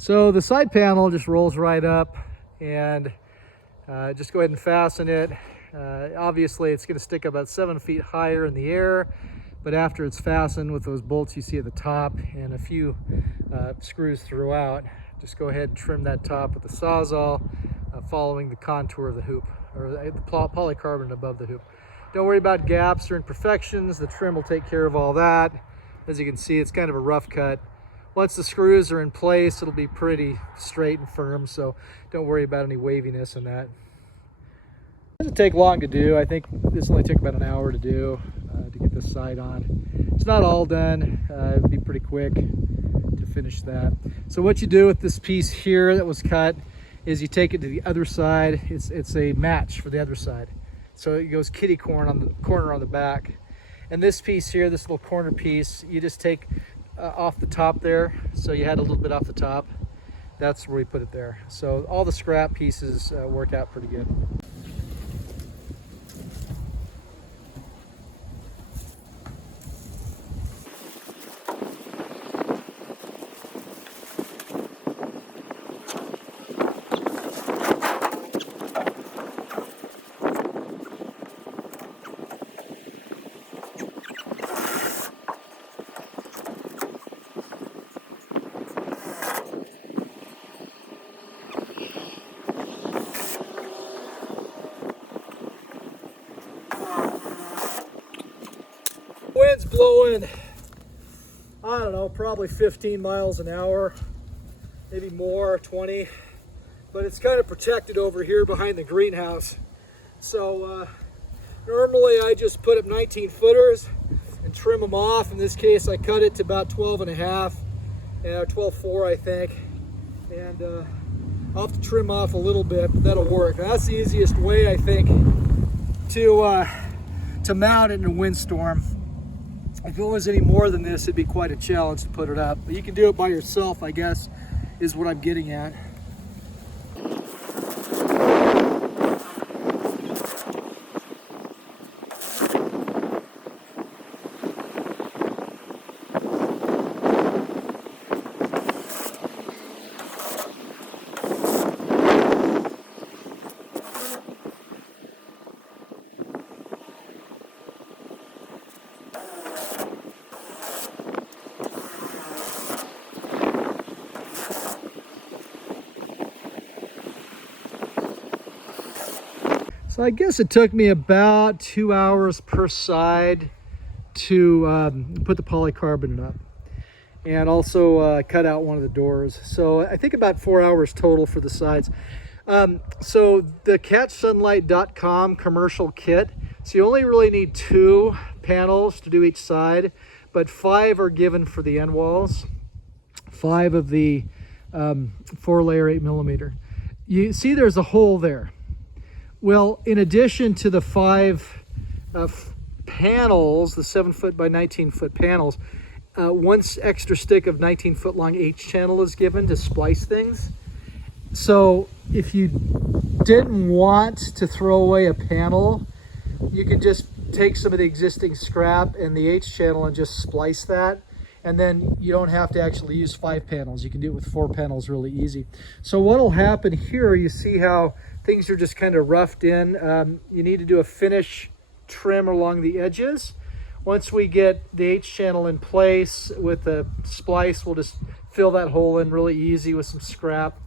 So the side panel just rolls right up, and just go ahead and fasten it. Obviously it's going to stick about 7 feet higher in the air, but after it's fastened with those bolts you see at the top and a few screws throughout, just go ahead and trim that top with the Sawzall, following the contour of the hoop, or the polycarbonate above the hoop. Don't worry about gaps or imperfections. The trim will take care of all that. As you can see, it's kind of a rough cut. Once the screws are in place, it'll be pretty straight and firm, so don't worry about any waviness in that. It doesn't take long to do. I think this only took about an hour to do, to get this side on. It's not all done. It'll be pretty quick to finish that. So what you do with this piece here that was cut is you take it to the other side. It's a match for the other side. So it goes kitty corner on the back. And this piece here, this little corner piece, you just take off the top there. So you had a little bit off the top. That's where we put it there. So all the scrap pieces work out pretty good. Wind's blowing, I don't know, probably 15 miles an hour, maybe more, 20, but it's kind of protected over here behind the greenhouse. So normally I just put up 19 footers and trim them off. In this case I cut it to about 12 and a half, 12.4 I think, and I'll have to trim off a little bit, but that'll work. That's the easiest way I think to mount it in a windstorm. If it was any more than this, it'd be quite a challenge to put it up. But you can do it by yourself, I guess, is what I'm getting at. So I guess it took me about 2 hours per side to put the polycarbonate up, and also cut out one of the doors. So I think about 4 hours total for the sides. So the catchsunlight.com commercial kit, so you only really need 2 panels to do each side, but 5 are given for the end walls, 5 of the 4-layer 8mm. You see there's a hole there. Well, in addition to the 5 panels, the 7-foot by 19-foot panels, one extra stick of 19-foot long H-channel is given to splice things. So if you didn't want to throw away a panel, you could just take some of the existing scrap and the H-channel and just splice that. And then you don't have to actually use 5 panels. You can do it with 4 panels really easy. So what'll happen here, you see how things are just kind of roughed in. You need to do a finish trim along the edges. Once we get the H-channel in place with the splice, we'll just fill that hole in really easy with some scrap.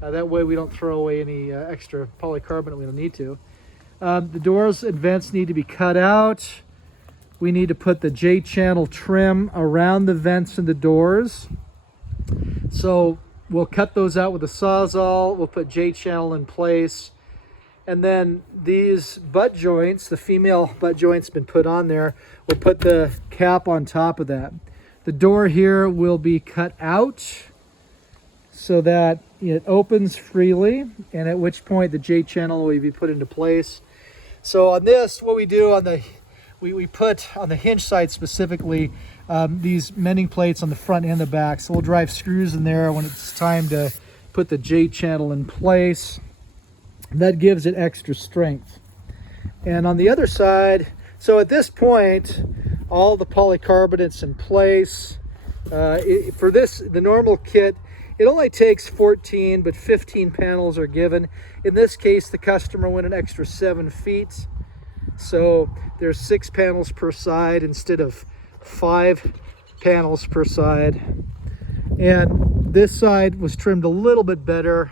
That way we don't throw away any extra polycarbonate we don't need to. The doors and vents need to be cut out. We need to put the J-channel trim around the vents and the doors. So we'll cut those out with a Sawzall. We'll put J-channel in place. And then these butt joints, the female butt joint's been put on there. We'll put the cap on top of that. The door here will be cut out so that it opens freely, and at which point the J-channel will be put into place. So on this, what we do on the we put on the hinge side specifically these mending plates on the front and the back. So we'll drive screws in there when it's time to put the J-channel in place. That gives it extra strength. And on the other side, so at this point, all the polycarbonate's in place. For this, the normal kit, It only takes 14, but 15 panels are given. In this case, the customer went an extra 7 feet. So there's 6 panels per side instead of 5 panels per side. And this side was trimmed a little bit better.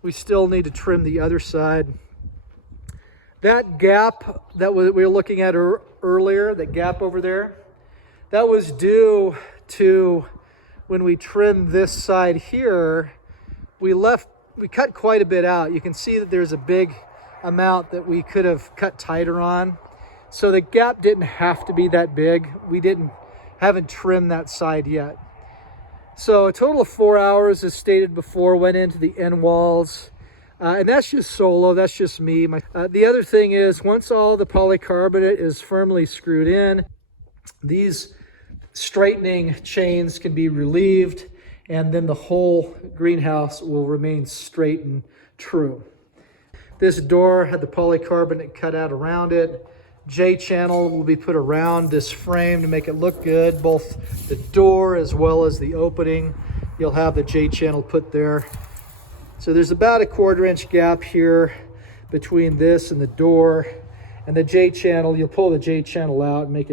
We still need to trim the other side. That gap that we were looking at earlier, that gap over there, that was due to when we trimmed this side here, we cut quite a bit out. You can see that there's a big amount that we could have cut tighter on. So the gap didn't have to be that big. We haven't trimmed that side yet. So a total of 4 hours, as stated before, went into the end walls. And that's just solo, that's just me. The other thing is, once all the polycarbonate is firmly screwed in, these straightening chains can be relieved, and then the whole greenhouse will remain straight and true. This door had the polycarbonate cut out around it. J-channel will be put around this frame to make it look good, both the door as well as the opening. You'll have the J-channel put there. So there's about a 1/4 inch gap here between this and the door, and the J-channel, you'll pull the J-channel out and make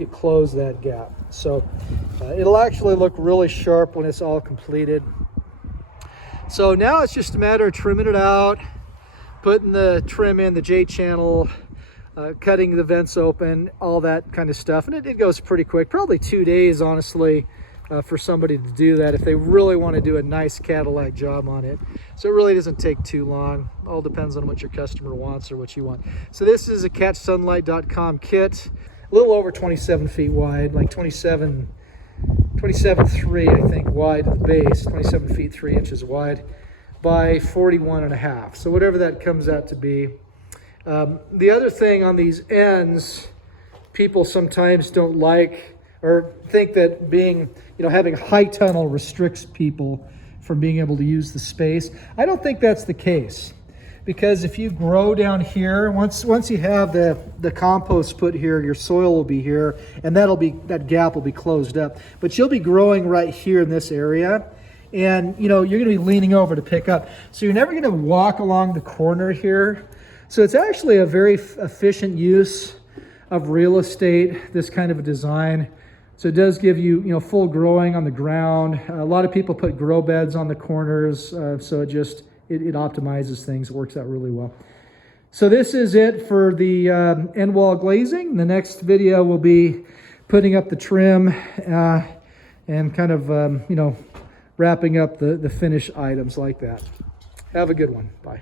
it close that gap. So it'll actually look really sharp when it's all completed. So now it's just a matter of trimming it out, putting the trim in, the J-channel, cutting the vents open, all that kind of stuff. And it goes pretty quick, probably 2 days, honestly, for somebody to do that if they really want to do a nice Cadillac job on it. So it really doesn't take too long. All depends on what your customer wants or what you want. So this is a catchsunlight.com kit, a little over 27 feet wide, like 27.3, I think, wide at the base, 27 feet 3 inches wide by 41.5. So whatever that comes out to be. The other thing on these ends, people sometimes don't like or think that having a high tunnel restricts people from being able to use the space. I don't think that's the case, because if you grow down here, once you have the compost put here, your soil will be here, and that gap will be closed up. But you'll be growing right here in this area, and you're going to be leaning over to pick up. So you're never going to walk along the corner here. So it's actually a very efficient use of real estate, this kind of a design. So it does give you, full growing on the ground. A lot of people put grow beds on the corners, so it optimizes things. It works out really well. So this is it for the end wall glazing. The next video will be putting up the trim and kind of, wrapping up the finished items like that. Have a good one. Bye.